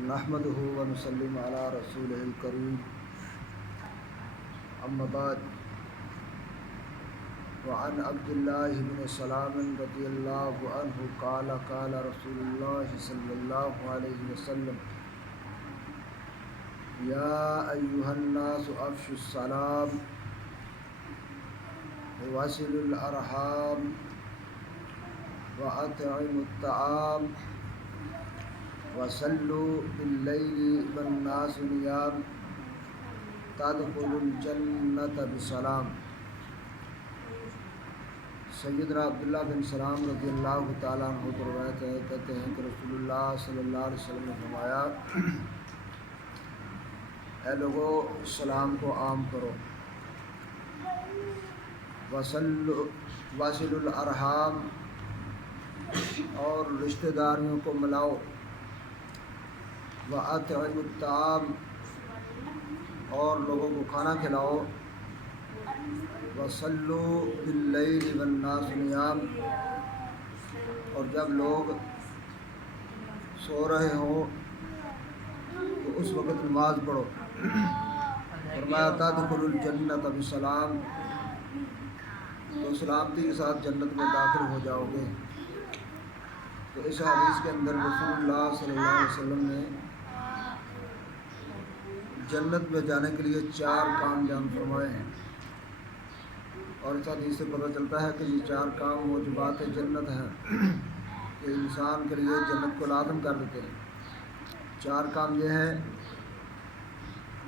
نحمده ونسلم علی رسوله الکریم اما بعد وعن عبد الله بن سلام رضی اللہ عنہ قال قال رسول اللہ صلی اللہ علیہ وسلم یا ایها الناس افشوا السلام وصلوا الارحام واطعموا الطعام وصلوا باللیل والناس نیام تدخلوا الجنة بسلام۔ سیدنا عبداللہ بن سلام رضی اللہ تعالیٰ عنہ کو روایت ہے، کہتے ہیں کہ رسول اللہ صلی اللہ علیہ وسلم نے فرمایا، اے لوگو سلام کو عام کرو، وصلوا الارحام اور رشتہ داریوں کو ملاؤ، وَأَطْعِمُوا الطَّعَامَ اور لوگوں کو کھانا کھلاؤ، وَصَلُّوا بِاللَّيْلِ وَالنَّاسُ نِيَامٌ اور جب لوگ سو رہے ہوں تو اس وقت نماز پڑھو۔ فرمایا تَدْخُلُوا الْجَنَّةَ بِسَلَام، تو سلامتی کے ساتھ جنت میں داخل ہو جاؤ گے۔ تو اس حدیث کے اندر رسول اللہ صلی اللہ علیہ وسلم نے جنت میں جانے کے لیے 4 کام بیان فرمائے ہیں، اور اس حدیث سے پتہ چلتا ہے کہ یہ 4 کام موجبات جنت ہیں کہ انسان کے لیے جنت کو لازم کر دیتے ہیں۔ 4 کام یہ ہیں،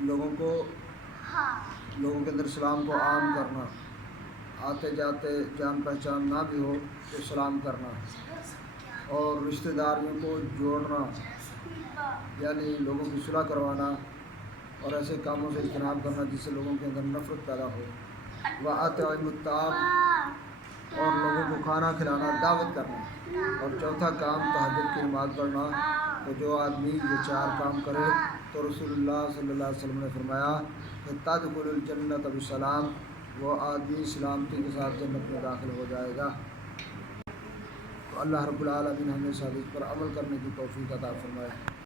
لوگوں کے اندر سلام کو عام کرنا، آتے جاتے جان پہچان نہ بھی ہو تو سلام کرنا، اور رشتہ داریوں کو جوڑنا یعنی لوگوں کی صلح کروانا، اور ایسے کاموں سے اجتناب کرنا جس سے لوگوں کے اندر نفرت پیدا ہو، وَأَطْعِمُوا الطَّعَامَ اور لوگوں کو کھانا کھلانا، دعوت کرنا، اور چوتھا کام تہجد کی نماز پڑھنا۔ تو جو آدمی یہ 4 کام کرے تو رسول اللہ صلی اللہ علیہ وسلم نے فرمایا کہ تدخل الجنۃ بسلام، وہ آدمی سلامتی کے ساتھ جنت میں داخل ہو جائے گا۔ تو اللہ رب العالمین ہمیں اس حدیث پر عمل کرنے کی توفیق عطا فرمائے۔